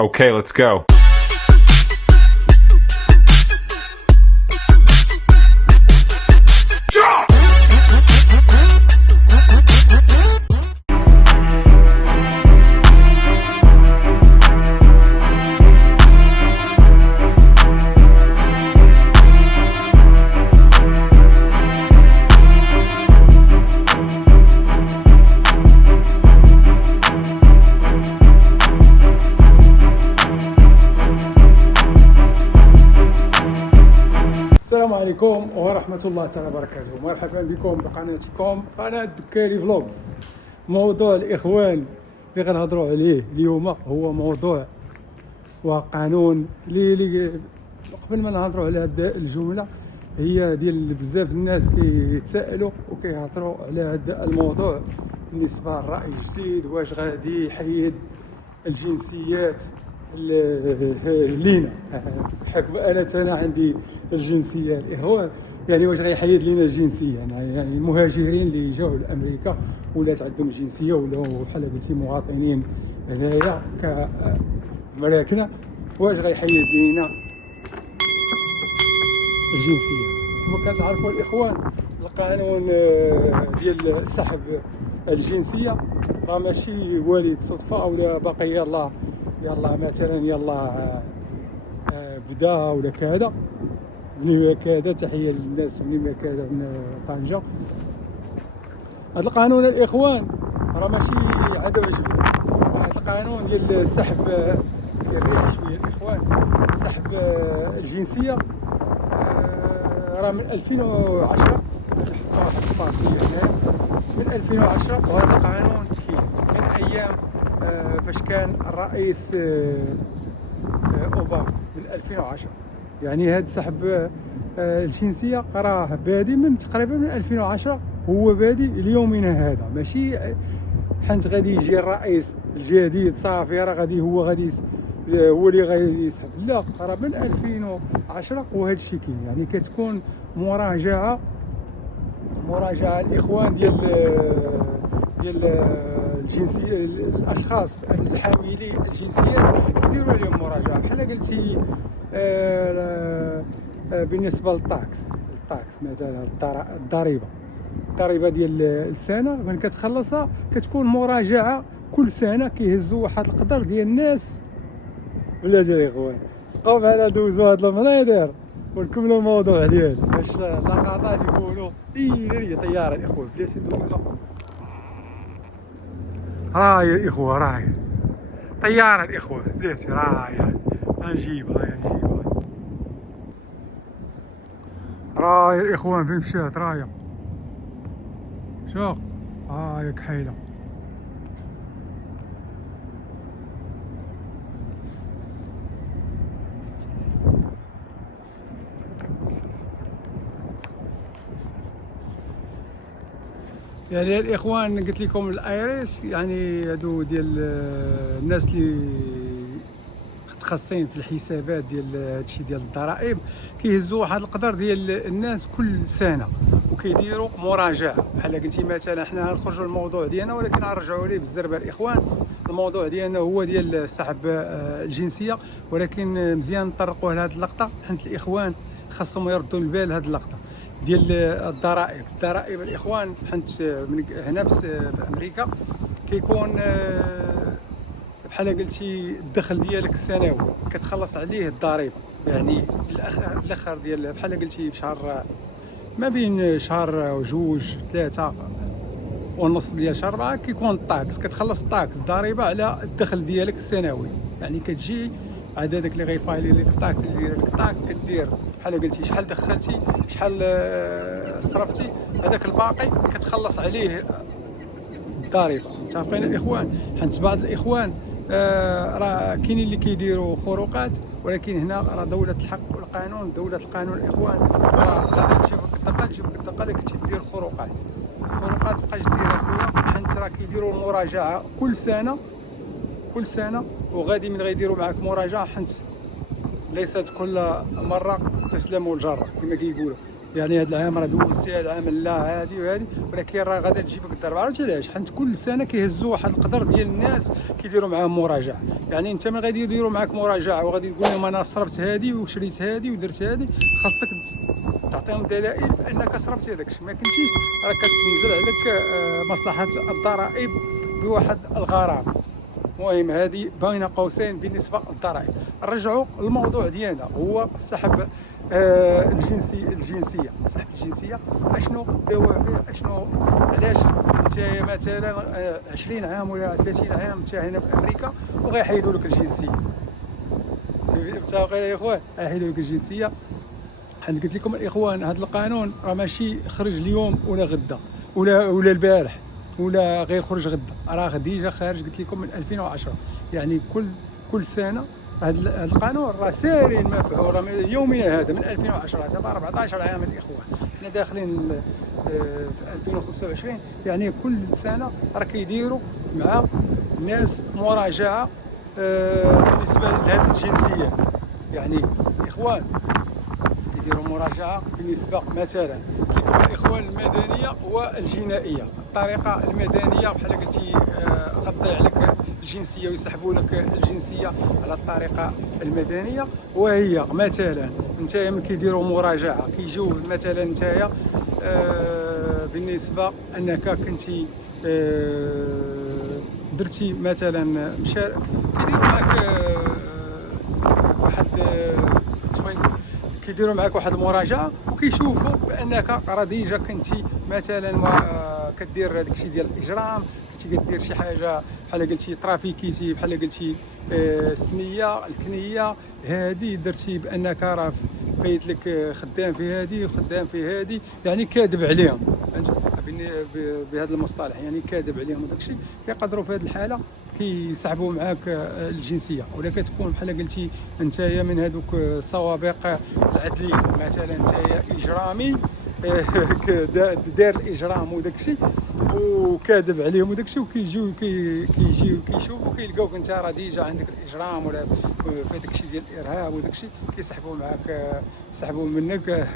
Okay, let's go. السلام عليكم ورحمة الله تعالى وبركاته. مرحبا بكم بقناتكم قناة دكاري فلوجز. موضوع الإخوان اللي غنهضروا عليه اليوم هو موضوع وقانون اللي قبل ما نهضروا على هاد الجملة هي ديال بزاف الناس كيتسائلوا وكيهضروا على هذا الموضوع بالنسبة للرأي الجديد، واش غادي يحيد الجنسيات لينا بحكم انا عندي الجنسيه الاخوان، يعني واش غيحيد لينا الجنسيه؟ يعني المهاجرين اللي جاوا لامريكا ولات عندهم الجنسيه ولاو بحال قلتي مواطنين هنايا كمراكنا، واش غيحيد لينا الجنسيه؟ كما كتعرفوا الاخوان القانون ديال سحب الجنسيه راه ماشي والد صدفه ولا باقي يلا مثلا بدا ولا كذا بني كذا. تحيه للناس بني كذا من طنجه. هذا القانون الاخوان راه ماشي عدو عجب. هذا القانون ديال سحب الريح شويه الاخوان، سحب الجنسيه راه من 2010 من 2010، وهذا القانون من ايام فاش كان الرئيس اوباما من 2010. يعني هذا سحب الجنسيه راه بادي من تقريبا من 2010، هو بادي ليومنا هذا، ماشي حنت غادي يجي الرئيس الجديد صافي راه غادي هو اللي غادي يسحب، لا راه من 2010 وهذا الشيء كاين. يعني كتكون مراجعه الاخوان ديال الجنسيه، الاشخاص الحاملين الجنسيات يديروا عليهم مراجعه بحال قلتي بالنسبه للطاكس مثلا الضريبه ديال السنه من كتخلصها كتكون مراجعه كل سنه، كيهزوا واحد القدر ديال الناس بلاتي الاخوان بقاو بحال دوزوا هاد المناظر ونكملوا الموضوع ديالنا باش اللقطات يكونوا طياره الاخوان بلاتي دوزوا. راهي الاخوه راهي طياره الاخوه بلاتي راهي غنجيبها راهي الاخوان فين مشات راهي شوف هاي كحيله. يعني الاخوان قلت لكم الايريس، يعني هادو ديال الناس اللي متخصصين في الحسابات ديال هادشي ديال الضرائب، كيهزوا واحد القدر ديال الناس كل سنه وكيديروا مراجعه. بحال قلتي مثلا حنا غنخرجوا الموضوع ديالنا ولكن غنرجعوا ليه بالزربه الاخوان. الموضوع ديالنا هو ديال سحب الجنسيه، ولكن مزيان نطرقوا لهاد اللقطه حيت الاخوان خاصهم يردوا البال لهاد اللقطه ديال الضرائب الاخوان. حيت هنا في امريكا كيكون بحال قلتي الدخل ديالك السنوي كتخلص عليه الضريبه، يعني في الاخر ديال بحال قلتي في شهر ما بين شهر وجوج 3 ونص ديال شهر 4 كيكون الطاكس، كتخلص الطاكس الضريبه على الدخل ديالك السنوي. يعني كتجي عاد هذاك اللي غيفايلي لك الطاكس يدير لك الطاكس، كدير بحال قلتي شحال دخلتي شحال صرفتي، هذاك الباقي كتخلص عليه الضريبه. متفقين الاخوان؟ حيت بعض الاخوان راه كاينين اللي كيديروا خروقات، ولكن هنا راه دوله الحق والقانون، دوله القانون الاخوان راه غادي تجيبك الدقه اللي كنتي دير خروقات بقاش دير اخويا، حيت راه كيديروا المراجعه كل سنه وغادي من غيديروا معاك مراجعه، حيت ليست كل مره تسلم الجره كما كيقولوا. يعني هذا العام راه دوزتي، هذا العام لا هذه وهذه، ولكن راه غادا تجيبك الضربه. عرفتي علاش؟ حيت كل سنه كيهزوا واحد القدر ديال الناس كيديروا معاهم مراجعه. يعني انت من غادي يديروا معاك مراجعه وغادي تقول لهم انا صرفت هذه وشريت هذه ودرت هذه، خاصك تعطيهم دلائل بانك صرفتي هذاك الشيء. ما كنتيش راه كتنزل عليك مصلحه الضرائب بواحد الغرامه. المهم هذه بين قوسين بالنسبه للضرائب. نرجعوا للموضوع ديالنا، هو سحب الجنسيه. سحب الجنسيه اشنو الدوافع؟ اشنو علاش انت مثلا 20 عام ولا 30 عام انت هنا في امريكا وغيحيدوا لك الجنسيه؟ متفقين يا اخوان؟ غيحيدوا لك الجنسيه. حيت قلت لكم الاخوان هذا القانون راه ماشي خرج اليوم ولا غدا ولا البارح ولا غيخرج غدا، راه ديجا خارج قلت لكم من 2010. يعني كل سنه هذا القانون راه ساري مفعول راه يوميا، هذا من 2010 دابا 14 عام الاخوان، حنا داخلين في 2025. يعني كل سنه راه كيديروا مع الناس مراجعه بالنسبه لهذه الجنسيات. يعني اخوان كيديروا مراجعه بالنسبه مثلا كيكون الاخوان المدنيه والجنائيه. الطريقه المدنيه بحال قلتي غطي عليك الجنسيه ويسحبوا لك الجنسيه على الطريقه المدنيه، وهي مثلا انت من كيديروا مراجعه كيجيو مثلا انت بالنسبه انك كنتي درتي مثلا كيديروا معك واحد كيديروا معك واحد المراجعه وكيشوفوا بانك راه ديجا كنتي مثلا كدير هذاك الشيء ديال الاجرام، كنتي كدير شي حاجه بحال قلتي ترافيكيتي، بحال قلتي السنيه الكنيه هذه درتي بانك راه فايت لك خدام في هذه وخدام في هذه، يعني كاذب عليهم بهذا المصطلح، يعني كاذب عليهم. وداك الشيء كيقدروا في هذه الحاله كيسحبوا معاك الجنسيه، ولا كتكون بحال قلتي انت من هذوك السوابق العدليه، مثلا انت اجرامي دار الاجرام وداك الشيء وكاذب عليهم وداك الشيء، وكيجيو كيشوفوا كيلقاوك انت راه ديجا عندك الاجرام ولا في داك الشيء ديال الارهاب وداك الشيء، كيسحبوا معاك يسحبوا منك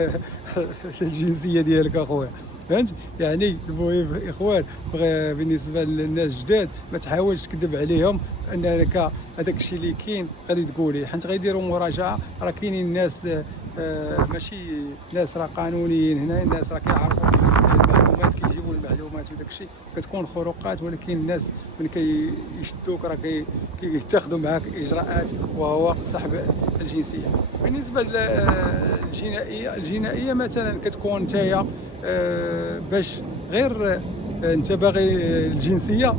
الجنسيه ديالك اخويا. فهمت؟ يعني المهم اخوان بالنسبه للناس الجداد ما تحاولش تكذب عليهم انك هذاك الشيء اللي كاين غادي تقولي، حيت غيديروا مراجعه. راه كاينين الناس ماشي ناس راه قانونيين هنا، الناس راه كيعرفوا المعلومات، كيجيبوا المعلومات وداك الشيء، كتكون خروقات، ولكن الناس من كيشدوك راه كيتخذوا معاك اجراءات وهو سحب الجنسيه. بالنسبه الجنائيه مثلا كتكون نتايا باش غير انت باغي الجنسيه،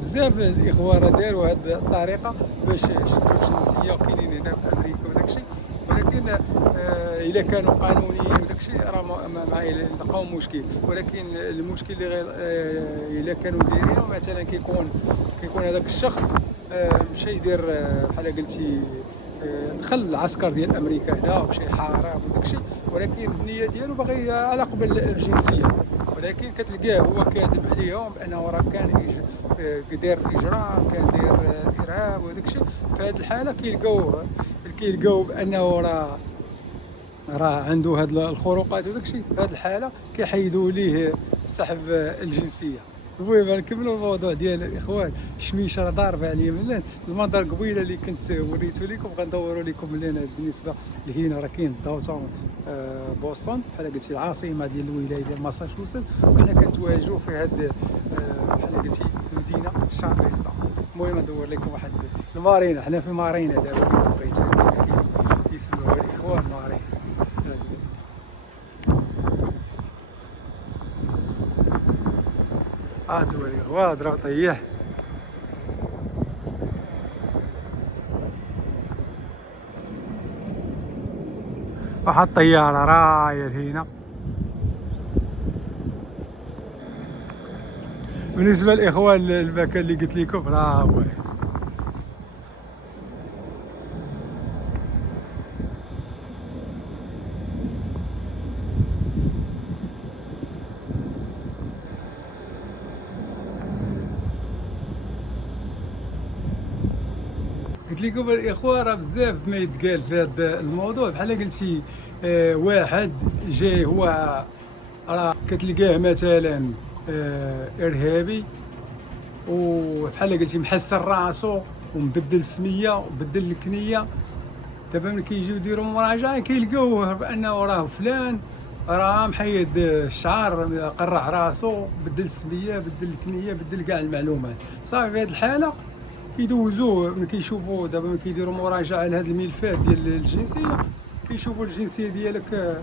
بزاف الاخوان راه داروا هذه الطريقه باش يشدوا الجنسيه، وكاينين هنا في امريكا وداك الشيء، ولكن الا كانوا قانونيين وداك الشيء راه ما يلقاو مشكل. ولكن المشكل اللي غير الا كانوا دايرينه مثلا كيكون هذاك الشخص مشى يدير بحال قلتي دخل العسكر ديال امريكا هنا ومشى يحارب وداك الشيء، ولكن النيه ديالو باغي على قبل الجنسيه، ولكن كتلقاه هو كاذب عليهم بانه راه كان داير اجرام، كان داير ارهاب وداك الشيء. في هذه الحاله كيلقاو بانه راه عنده هاد الخروقات وداك الشيء. في هذه الحاله كيحيدوا ليه سحب الجنسيه. المهم نكملوا الموضوع ديال الاخوان. الشميشه راه ضاربه عليا من المنظر قبيله اللي كنت وريته لكم، غندوروا لكم من بالنسبه لهنا راه كاين داونتاون بوسطن بحال قلتي العاصمه ديال الولايه ديال ماساتشوستس، وحنا كنتواجدوا في هاد بحال قلتي المدينه شارلستون. المهم ندور لكم واحد المارينا، حنا في مارينا دابا كما بغيتو يسموها الاخوان مارينا. تولي الاخوان ضرب طيح واحد الطياره راهيه هنا. بالنسبه للاخوان المكان اللي قلت لكم راه هو قلت لكم الاخوه راه بزاف ما يتقال في هذا الموضوع، بحال قلتي واحد جاي هو راه كتلقاه مثلا ارهابي، وبحال قلتي محسن راسو ومبدل السميه ومبدل الكنيه. دابا ملي كيجيو يديروا مراجعه كيلقاوه بانه راه فلان راه محيد الشعر، قرع راسو، بدل السميه، بدل الكنيه، بدل كاع المعلومات. صافي في هذه الحاله كيدوزوه ملي كيشوفوا دابا ملي كيديروا مراجعه لهاد الملفات ديال الجنسيه، كيشوفوا الجنسيه ديالك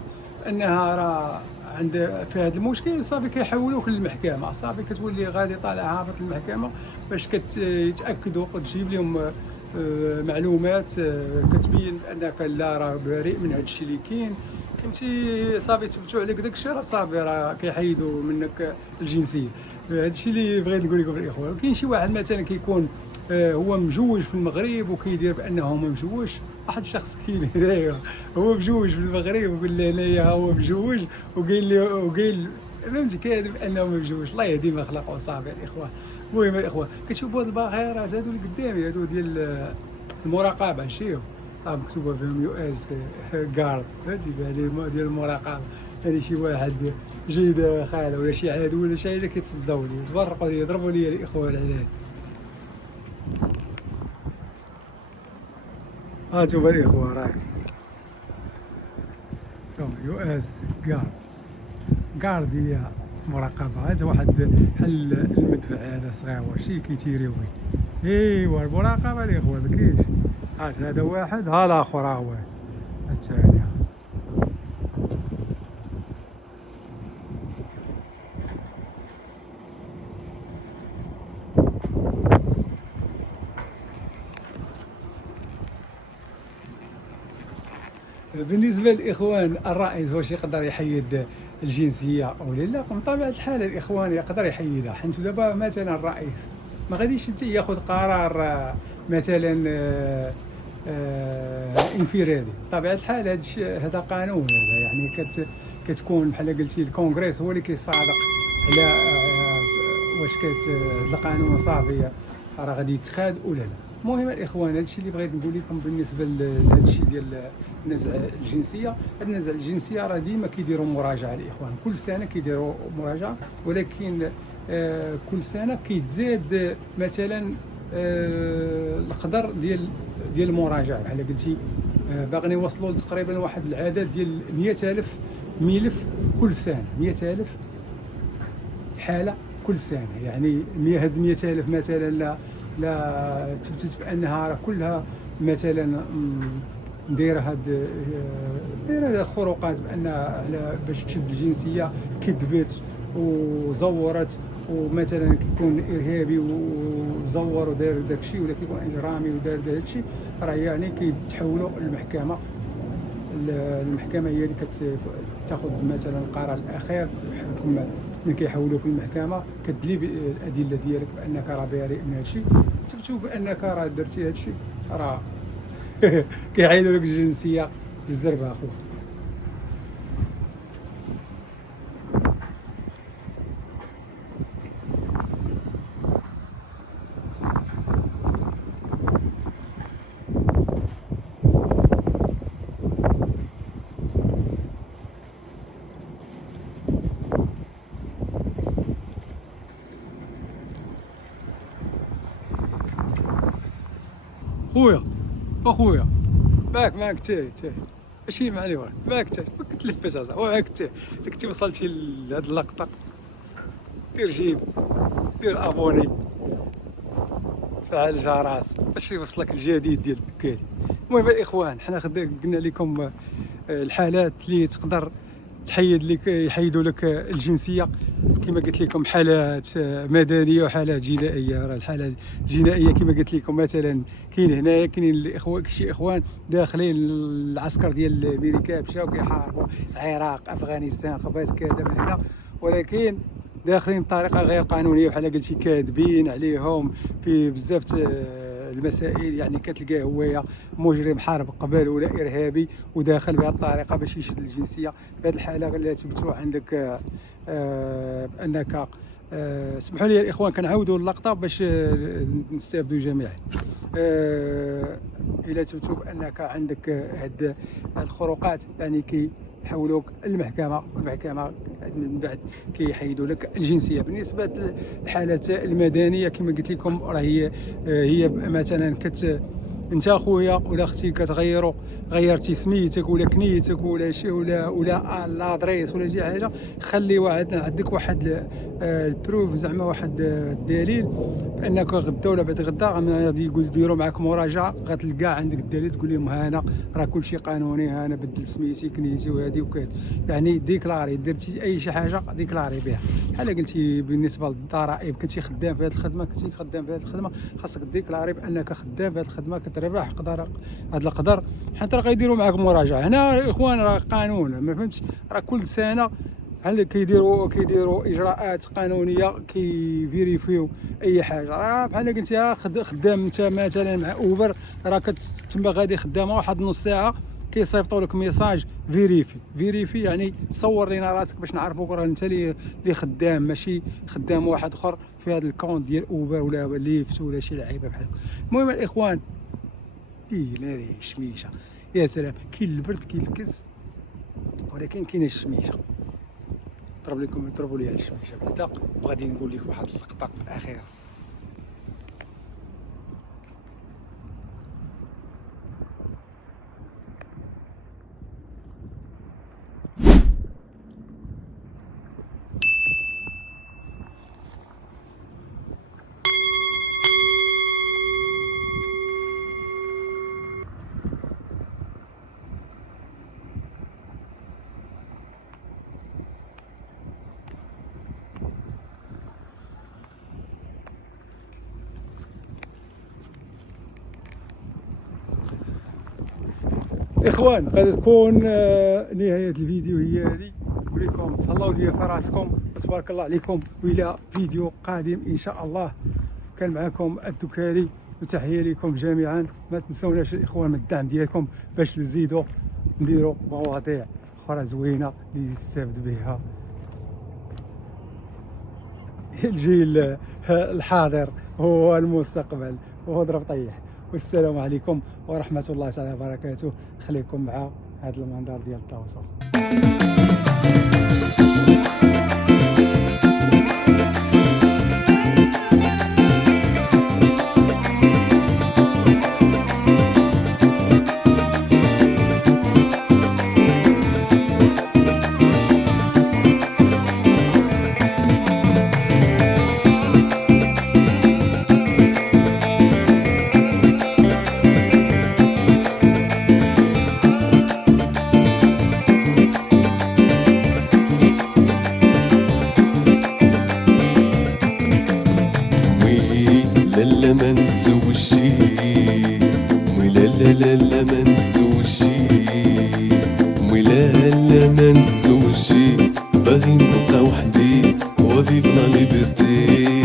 انها راه عند في هذا المشكل. صافي كيحولوك للمحكمه، صافي كتولي غادي طالع هابط للمحكمه باش كيتاكدوا وتجيب لهم معلومات كتبين بانك لا راه بريء من هذا الشيء اللي كاين. كنتي صافي تبتوا عليك داك الشيء، راه صافي راه كيحيدوا منك الجنسيه. هذا الشيء اللي بغيت نقول لكم الاخوه. كاين شي واحد مثلا كيكون هو مجوج في المغرب وكيدير بانه ما مجوج. واحد الشخص كاين هنايا هو مجوج في المغرب ويقول لي هنايا هو مجوج، وقايل فهمتي كاذب انه ما مجوج. الله يهدي ما خلقه. صافي الاخوه. المهم الاخوه كتشوفوا هاد الباخرات هادو اللي قدامي هادو ديال المراقبه، شتيهم راه مكتوبه فيهم يو اس كارد، فهمتي ديال المراقبه. يعني شي واحد جاي داخل ولا شي عدو ولا شي حاجه كيتصداو لي يتبرقوا لي يضربوا لي الاخوه العلال. هانتوما الاخوه راه يو اس كارد هي مراقبه. هذا واحد بحال المدفع هذا صغير شي كيتيريو به. ايوا المراقبه الاخوه ما كاينش. هذا واحد، ها الاخر ها هو الثاني. بالنسبه للاخوان الرئيس واش يقدر يحيد الجنسيه او لا؟ من طبيعه الحال الاخوان يقدر يحيدها، حيت دابا مثلا الرئيس ما غاديش ياخذ قرار مثلا انفرادي. بطبيعه الحال هذا قانون، هذا يعني كتكون بحال قلتي الكونغرس هو اللي كيصادق على واش هذا القانون صافي راه غادي يتخاد ولا لا. المهم الاخوان هذا الشيء اللي بغيت نقول لكم بالنسبه لهذا الشيء ديال النزع الجنسيه. النزع الجنسيه راه ديما كيديروا مراجعه الاخوان، كل سنه كيديروا مراجعه، ولكن كل سنه كيتزاد مثلا القدر ديال المراجعه. بحال قلتي باغيين يوصلوا تقريبا واحد العدد ديال 100,000 ملف كل سنه، 100,000 حاله كل سنه. يعني هاد 100,000 مثلا لا تثبت بانها راه كلها مثلا دايره هاد الخروقات بان على باش تشد الجنسيه، كذبت وزورت، ومثلا كيكون ارهابي وزور ودار داكشي، ولا كيكون اجرامي ودار داكشي، راه يعني كيتحولوا للمحكمه. المحكمه هي اللي كتاخذ مثلا القرار الاخير. الحكم ملي كيحولوك للمحكمه كتدلي الادله ديالك بانك راه بريء من هادشي، تثبتوا بانك راه درتي هادشي، راه كيعيدوا لك الجنسيه بالزربه اخويا. اخويا معك تاي ماشي معني وراك، معك تاي ما كتلفش هذا ومعك تاي. كنتي وصلتي لهاد اللقطه دير جيم، دير ابوني، فعل الجرس باش يوصلك الجديد ديال الدكالي. المهم الاخوان حنا قلنا لكم الحالات اللي تقدر تحيد لك يحيدوا لك الجنسيه. كما قلت لكم حالات مدنيه وحالات جنائيه. راه الحالات الجنائيه كما قلت لكم مثلا كاين هنايا كاينين الاخوان شي اخوان داخلين العسكر ديال امريكا مشاو كيحاربوا العراق، افغانستان، قبائل كذا من هنا، ولكن داخلين بطريقه غير قانونيه بحال قلتي، كاذبين عليهم في بزاف المسائل. يعني كتلقاه هو مجرم حرب قبل ولا ارهابي وداخل بهذه الطريقه باش يشد الجنسيه. بهذه الحاله اللي تثبتوا عندك بانك اسمحوا لي الاخوان كنعاودوا اللقطه باش نستافدوا جميعا. الا ثبتوا بانك عندك هاد الخروقات يعني كيحولوك المحكمه، والمحكمه من بعد كيحيدوا لك الجنسيه. بالنسبه للحالات المدنيه كما قلت لكم راه هي مثلا انت خويا ولا اختي غيرتي سميتك ولا كنيتك ولا شي ولا لادريس ولا شي حاجه، خلي عندك واحد البروف، زعما واحد الدليل بانك غدا ولا بعد غدا غادي يديروا معك مراجعه، غتلقى عندك الدليل تقول لهم ها انا راه كلشي قانوني، ها انا بدلت سميتي كنيتي وهذه وكذا. يعني ديكلاري، درتي اي شي حاجه ديكلاري بها. بحال قلتي بالنسبه للضرائب، كنتي خدام في هذه الخدمه، خاصك ديكلاري بانك خدام في هذه الخدمه، كتربح هذا القدر، حتى راه غيديروا معك مراجعه. هنا اخوان راه قانون، ما فهمتش، راه كل سنه بحال كيديروا اجراءات قانونيه، كيفيريفيو اي حاجه. راه بحال قلتي خدام انت مثلا مع اوبر، راه تما غادي خدامه واحد نص ساعه كيصيفطوا لك ميساج فيريفي، يعني صور لينا راسك باش نعرفوك راه انت اللي خدام، ماشي خدام واحد اخر في هذا الكونت ديال اوبر ولا ليفت ولا شي لعيبه بحال هكا. المهم الاخوان، لا شميشه يا سلام، كاين البرد كاين الكز، ولكن كاين الشميشه. ضربوا لي الشميشه بعدا، وغادي نقول لك واحد اللقطه اخيره. اخوان غادي تكون نهايه الفيديو هي هذه. نقول لكم تهلاو ليا في راسكم وتبارك الله عليكم، والى فيديو قادم ان شاء الله. كان معكم الدكاري، وتحيه لكم جميعا. ما تنسوناش الاخوان من الدعم ديالكم باش نزيدوا نديروا مواضيع اخرى زوينه اللي يستافد بها الجيل الحاضر والمستقبل. وضرب طيح، والسلام عليكم ورحمه الله تعالى وبركاته. خليكم مع هذا المنظر ديال التواصل. لا ما نسوشي، ولا لا لا لا ما نسوشي، ولا لا ما نسوشي، باغي نبقى وحدي وفيف لا ليبرتي.